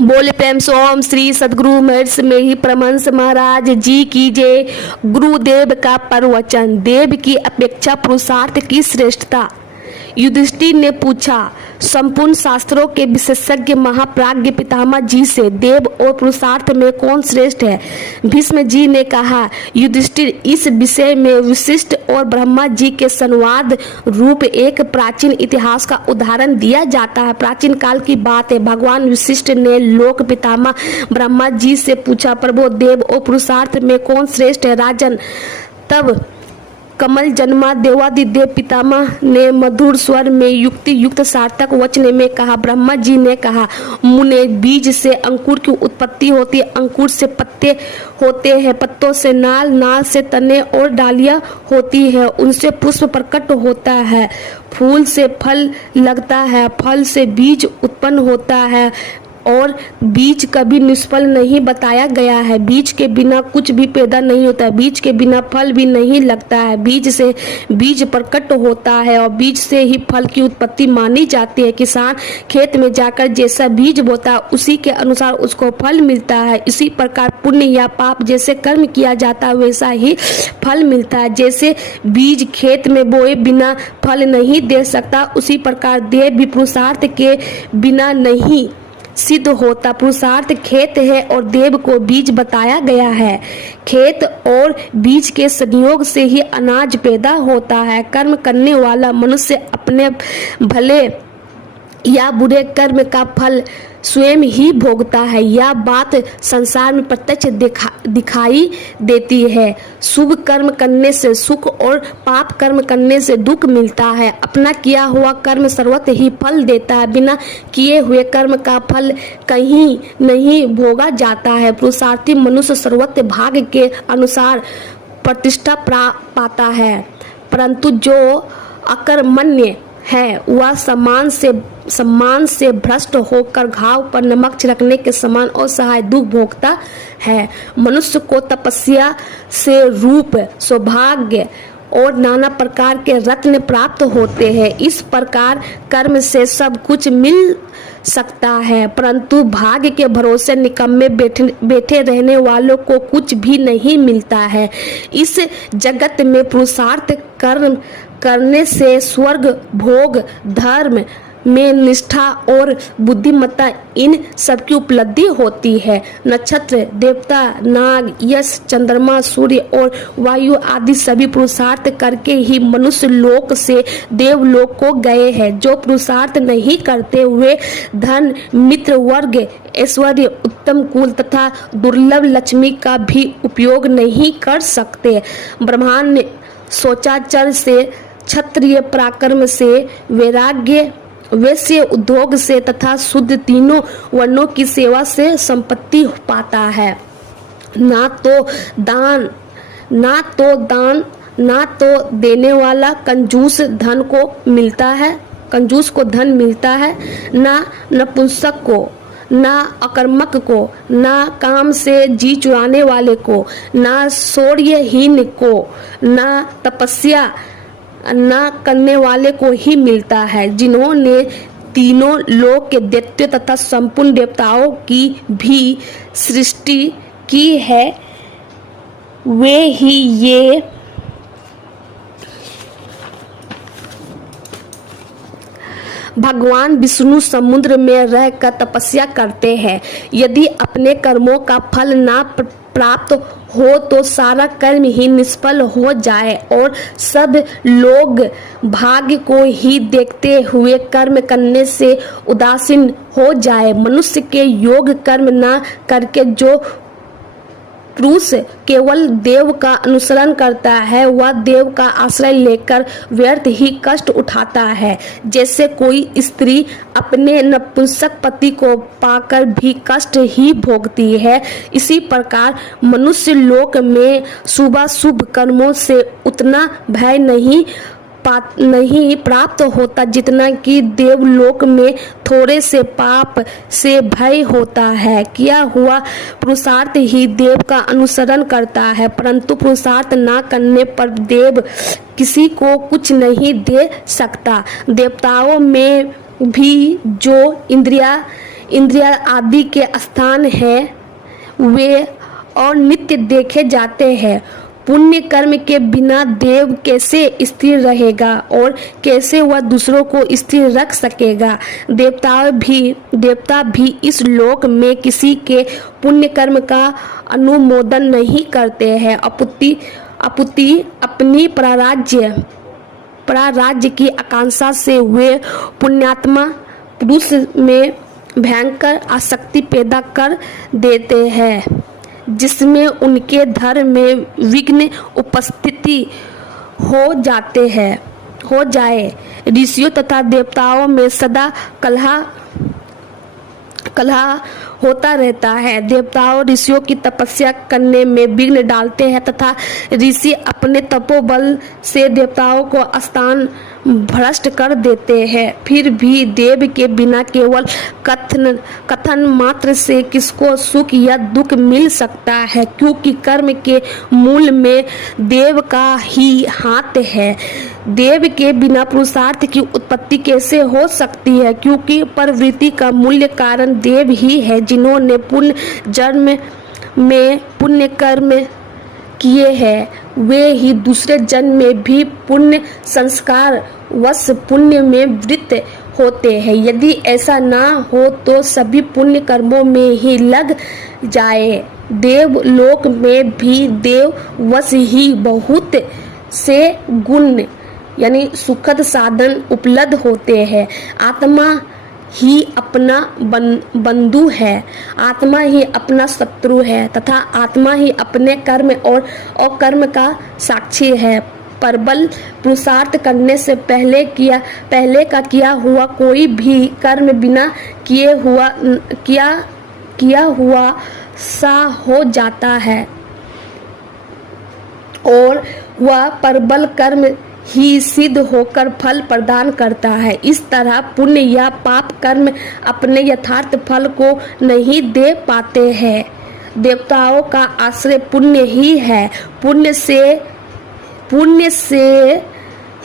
बोले प्रेम से ओम श्री सदगुरु महर्षि में ही परमहंस महाराज जी की जय। गुरुदेव का प्रवचन। देव की अपेक्षा पुरुषार्थ की श्रेष्ठता। युधिष्ठिर ने पूछा संपूर्ण शास्त्रों के विशेषज्ञ महाप्राज्ञ पितामह जी से, देव और पुरुषार्थ में कौन श्रेष्ठ है। भीष्म जी ने कहा, युधिष्ठिर, इस विषय में वशिष्ठ और ब्रह्मा जी के संवाद रूप एक प्राचीन इतिहास का उदाहरण दिया जाता है। प्राचीन काल की बात है। भगवान वशिष्ठ ने लोक पितामह ब्रह्मा जी से पूछा, प्रभु, देव और पुरुषार्थ में कौन श्रेष्ठ है। राजन, तब कमल जन्मा देवादिदेव पितामह ने मधुर स्वर में युक्ति युक्त सार्थक वचन में कहा। ब्रह्मा जी ने कहा, मुने, बीज से अंकुर की उत्पत्ति होती है, अंकुर से पत्ते होते हैं, पत्तों से नाल, नाल से तने और डालियां होती है, उनसे पुष्प प्रकट होता है, फूल से फल लगता है, फल से बीज उत्पन्न होता है और बीज कभी निष्फल नहीं बताया गया है। बीज के बिना कुछ भी पैदा नहीं होता, बीज के बिना फल भी नहीं लगता है। बीज से बीज प्रकट होता है और बीज से ही फल की उत्पत्ति मानी जाती है। किसान खेत में जाकर जैसा बीज बोता है उसी के अनुसार उसको फल मिलता है। इसी प्रकार पुण्य या पाप जैसे कर्म किया जाता है वैसा ही फल मिलता है। जैसे बीज खेत में बोए बिना फल नहीं दे सकता, उसी प्रकार देव भी पुरुषार्थ के बिना नहीं सिद्ध होता। पुरुषार्थ खेत है और देव को बीज बताया गया है। खेत और बीज के संयोग से ही अनाज पैदा होता है। कर्म करने वाला मनुष्य अपने भले या बुरे कर्म का फल स्वयं ही भोगता है। यह बात संसार में प्रत्यक्ष दिखाई देती है। शुभ कर्म करने से सुख और पाप कर्म करने से दुख मिलता है। अपना किया हुआ कर्म सर्वत्र ही फल देता है। बिना किए हुए कर्म का फल कहीं नहीं भोगा जाता है। पुरुषार्थी मनुष्य सर्वत्र भाग्य के अनुसार प्रतिष्ठा पाता है, परंतु जो अकर्मण्य है वह सम्मान से भ्रष्ट होकर घाव पर नमक छिड़कने के समान असहाय दुख भोगता है। मनुष्य को तपस्या से रूप, सौभाग्य और नाना प्रकार के रत्न प्राप्त होते हैं। इस प्रकार कर्म से सब कुछ मिल सकता है, परंतु भाग्य के भरोसे निकम्मे बैठे रहने वालों को कुछ भी नहीं मिलता है। इस जगत में पुरुषार्थ कर्म करने से स्वर्ग, भोग, धर्म में निष्ठा और बुद्धिमत्ता इन सबकी उपलब्धि होती है। नक्षत्र, देवता, नाग, यश, चंद्रमा, सूर्य और वायु आदि सभी पुरुषार्थ करके ही मनुष्य लोक से देवलोक को गए हैं। जो पुरुषार्थ नहीं करते हुए धन, मित्र वर्ग, ऐश्वर्य, उत्तम कुल तथा दुर्लभ लक्ष्मी का भी उपयोग नहीं कर सकते। ब्रह्मांड ने सोचाचर से, क्षत्रिय पराक्रम से, वैराग्य, वैश्य उद्योग से तथा शुद्ध तीनों वर्णों की सेवा से संपत्ति पाता है। ना तो देने वाला कंजूस धन को मिलता है, कंजूस को धन मिलता है, ना नपुंसक को, ना अकर्मक को, ना काम से जी चुराने वाले को, ना शौर्यहीन को, ना तपस्या न करने वाले को ही मिलता है। जिन्होंने तीनों लोक के दैत्य तथा संपूर्ण देवताओं की भी सृष्टि की है, वे ही ये भगवान विष्णु समुद्र में रहकर तपस्या करते हैं। यदि अपने कर्मों का फल ना प्राप्त हो तो सारा कर्म ही निष्फल हो जाए और सब लोग भाग्य को ही देखते हुए कर्म करने से उदासीन हो जाए। मनुष्य के योग कर्म ना करके जो पुरुष केवल देव का अनुसरण करता है वह देव का आश्रय लेकर व्यर्थ ही कष्ट उठाता है। जैसे कोई स्त्री अपने नपुंसक पति को पाकर भी कष्ट ही भोगती है, इसी प्रकार मनुष्य लोक में शुभ कर्मों से उतना भय नहीं प्राप्त होता जितना कि देवलोक में थोड़े से पाप से भय होता है। किया हुआ पुरुषार्थ ही देव का अनुसरण करता है, परंतु पुरुषार्थ ना करने पर देव किसी को कुछ नहीं दे सकता। देवताओं में भी जो इंद्रिया इंद्रिया आदि के स्थान है वे और नित्य देखे जाते हैं। पुण्य कर्म के बिना देव कैसे स्थिर रहेगा और कैसे वह दूसरों को स्थिर रख सकेगा। देवता भी इस लोक में किसी के पुण्य कर्म का अनुमोदन नहीं करते हैं। अपुति अपनी पराराज्य की आकांक्षा से वे पुण्यात्मा पुरुष में भयंकर आसक्ति पैदा कर देते हैं, जिसमें उनके धर्म में विघ्न उपस्थिति हो जाए। ऋषियों तथा देवताओं में सदा कलह होता रहता है। देवताओं ऋषियों की तपस्या करने में विघ्न डालते हैं तथा ऋषि अपने तपोबल से देवताओं को स्थान भ्रष्ट कर देते हैं। फिर भी देव के बिना केवल कथन मात्र से किसको सुख या दुख मिल सकता है, क्योंकि कर्म के मूल में देव का ही हाथ है। देव के बिना पुरुषार्थ की उत्पत्ति कैसे हो सकती है, क्योंकि प्रवृत्ति का मूल्य कारण देव ही है, जिन्होंने पूर्ण जन्म में पुण्य कर्म किए हैं। वे ही दूसरे जन्म में भी पुण्य संस्कार वश पुण्य में वृत्त होते हैं। यदि ऐसा ना हो तो सभी पुण्य कर्मों में ही लग जाए। देव लोक में भी देव वश ही बहुत से गुण यानी सुखद साधन उपलब्ध होते हैं। आत्मा ही अपना बंधु है, आत्मा ही अपना शत्रु है तथा आत्मा ही अपने कर्म और अकर्म का साक्षी है। प्रबल पुरुषार्थ करने से पहले का किया हुआ कोई भी कर्म बिना किया हुआ सा हो जाता है और वह प्रबल कर्म ही सिद्ध होकर फल प्रदान करता है। इस तरह पुण्य या पाप कर्म अपने यथार्थ फल को नहीं दे पाते हैं। देवताओं का आश्रय पुण्य ही है। पुण्य से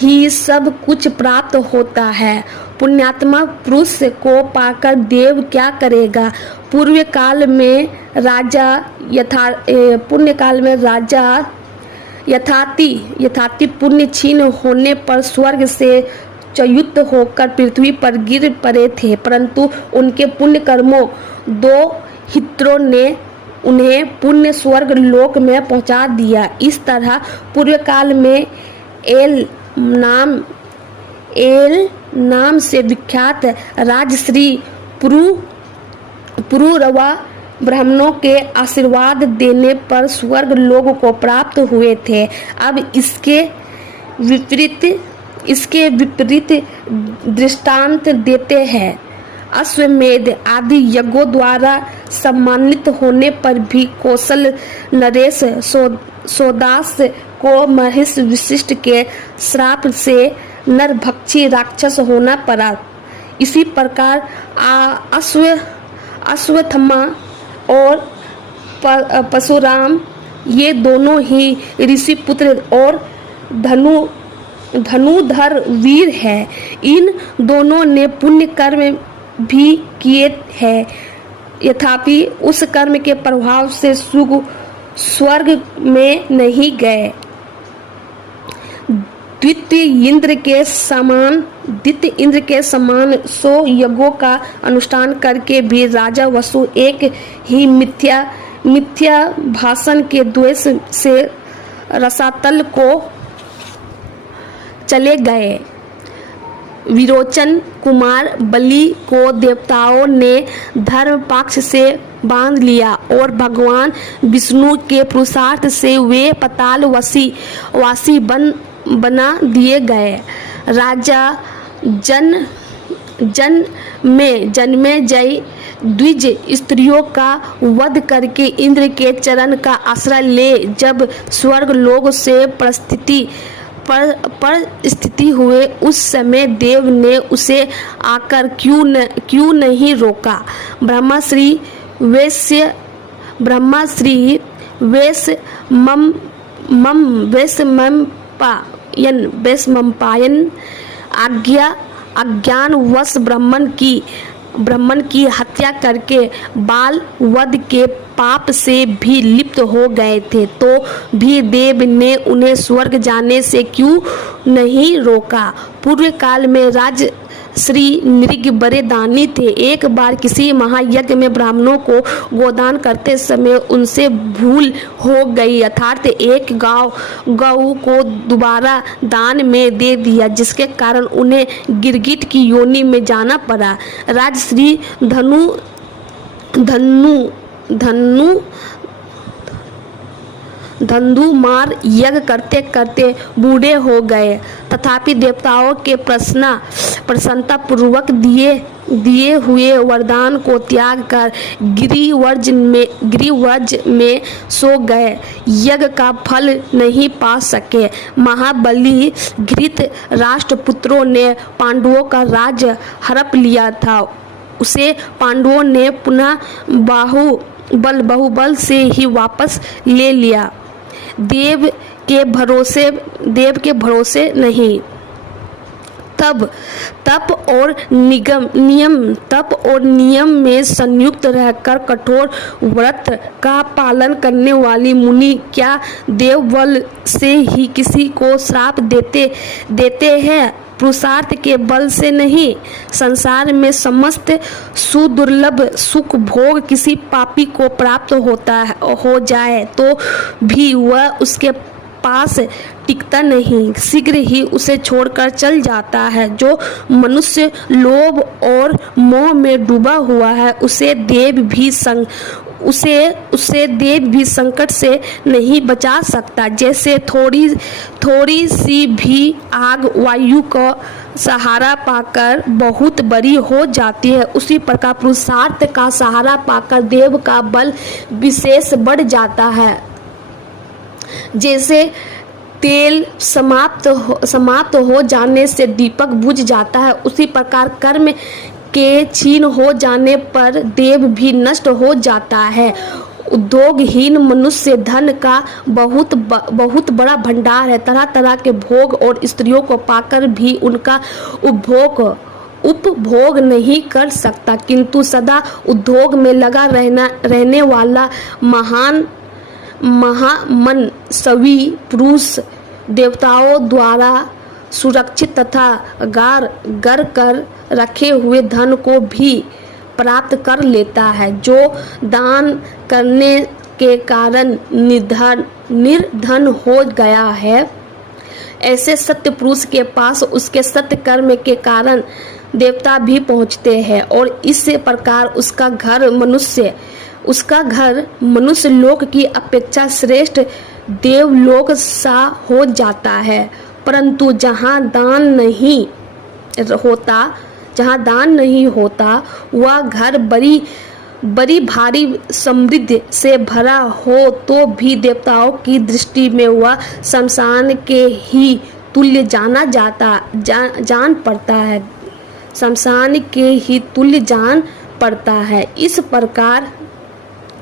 ही सब कुछ प्राप्त होता है। पुण्यात्मा पुरुष को पाकर देव क्या करेगा। पूर्व काल में राजा यथाति पुण्य क्षीण होने पर स्वर्ग से च्युत होकर पृथ्वी पर गिर पड़े थे, परंतु उनके पुण्य कर्मों दो हित्रों ने उन्हें पुण्य स्वर्ग लोक में पहुंचा दिया। इस तरह पूर्व काल में एल नाम से विख्यात राजश्री पुरुरवा ब्राह्मणों के आशीर्वाद देने पर स्वर्ग लोक को प्राप्त हुए थे। अब इसके विपरीत दृष्टांत देते हैं। अश्वमेध आदि यज्ञों द्वारा सम्मानित होने पर भी कौशल नरेश सोदास को महिष वशिष्ठ के श्राप से नरभक्षी राक्षस होना पड़ा। इसी प्रकार अश्वत्थामा और परशुराम ये दोनों ही ऋषि पुत्र और धनुधर वीर हैं। इन दोनों ने पुण्य कर्म भी किए हैं, यथापि उस कर्म के प्रभाव से स्वर्ग में नहीं गए। द्वितीय इंद्र के समान 100 यज्ञों का अनुष्ठान करके भी राजा वसु एक ही मिथ्या भाषण के द्वेष से रसातल को चले गए। विरोचन कुमार बलि को देवताओं ने धर्म पक्ष से बांध लिया और भगवान विष्णु के पुरुषार्थ से वे पाताल वासी बना दिए गए। राजा जन्मे जय द्विज स्त्रियों का वध करके इंद्र के चरण का आश्रय ले जब स्वर्ग लोक से परिस्थिति हुए, उस समय देव ने उसे आकर क्यों नहीं रोका। ब्रह्मश्री वैश्वमपायन अज्ञानवश ब्राह्मण की ब्राह्मण की हत्या करके बाल वध के पाप से भी लिप्त हो गए थे, तो भी देव ने उन्हें स्वर्ग जाने से क्यों नहीं रोका। पूर्व काल में राज श्री नृग बड़े दानी थे। एक बार किसी महायज्ञ में ब्राह्मणों को गोदान करते समय उनसे भूल हो गई, अर्थात एक गौ को दोबारा दान में दे दिया, जिसके कारण उन्हें गिरगिट की योनि में जाना पड़ा। राजश्री धनुमार यज्ञ करते करते बूढ़े हो गए, तथापि देवताओं के प्रसन्नता पूर्वक दिए हुए वरदान को त्याग कर गिरिव्रज में सो गए। यज्ञ का फल नहीं पा सके। महाबली घृत राष्ट्रपुत्रों ने पांडवों का राज्य हड़प लिया था। उसे पांडवों ने पुनः बाहुबल से ही वापस ले लिया। देव के भरोसे नहीं। तप और नियम में संयुक्त रहकर कठोर व्रत का पालन करने वाली मुनि क्या देवबल से ही किसी को श्राप देते हैं? पुरुषार्थ के बल से नहीं। संसार में समस्त सुदुर्लभ सुख भोग किसी पापी को प्राप्त हो जाए तो भी वह उसके पास टिकता नहीं, शीघ्र ही उसे छोड़कर चल जाता है। जो मनुष्य लोभ और मोह में डूबा हुआ है, उसे देव भी संकट से नहीं बचा सकता। जैसे थोड़ी सी भी आग वायु का सहारा पाकर बहुत बड़ी हो जाती है, उसी प्रकार पुरुषार्थ का सहारा पाकर देव का बल विशेष बढ़ जाता है। जैसे तेल समाप्त हो जाने से दीपक बुझ जाता है, उसी प्रकार कर्म के क्षीण हो जाने पर देव भी नष्ट हो जाता है। उद्योगहीन मनुष्य धन का बहुत बड़ा भंडार है। तरह तरह के भोग और स्त्रियों को पाकर भी उनका उपभोग नहीं कर सकता, किंतु सदा उद्योग में लगा रहने वाला महामनस्वी पुरुष देवताओं द्वारा सुरक्षित तथा गार कर रखे हुए धन को भी प्राप्त कर लेता है, जो दान करने के कारण निर्धन हो गया है। ऐसे सत्य पुरुष के पास उसके सत्य कर्म के कारण देवता भी पहुँचते हैं और इस प्रकार उसका घर मनुष्य लोक की अपेक्षा श्रेष्ठ देवलोक सा हो जाता है। परंतु जहाँ दान नहीं होता वह घर बड़ी भारी समृद्धि से भरा हो तो भी देवताओं की दृष्टि में वह शमशान के ही तुल्य जान पड़ता है। इस प्रकार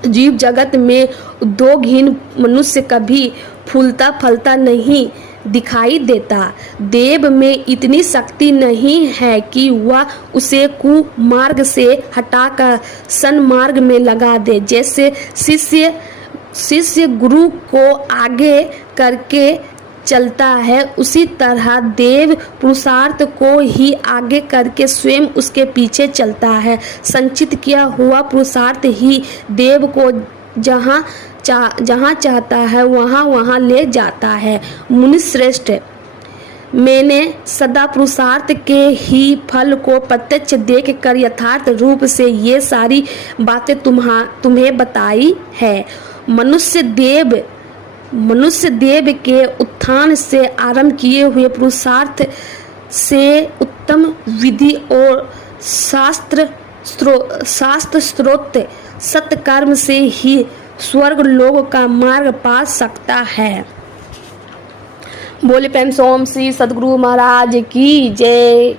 जीव जगत में उद्योगहीन मनुष्य कभी फूलता फलता नहीं दिखाई देता। देव में इतनी शक्ति नहीं है कि वह उसे कुमार्ग से हटाकर सन्मार्ग में लगा दे। जैसे शिष्य गुरु को आगे करके चलता है, उसी तरह देव पुरुषार्थ को ही आगे करके स्वयं उसके पीछे चलता है। संचित किया हुआ पुरुषार्थ ही देव को जहाँ चाहता है वहाँ ले जाता है। मुनिश्रेष्ठ, मैंने सदा पुरुषार्थ के ही फल को प्रत्यक्ष देख कर यथार्थ रूप से ये सारी बातें तुम्हें बताई है। मनुष्य देव के उत्थान से आरंभ किए हुए पुरुषार्थ से उत्तम विधि और शास्त्र स्रोत सत्कर्म से ही स्वर्ग लोक का मार्ग पा सकता है। बोले प्रेम से ओम श्री सद्गुरु महाराज की जय।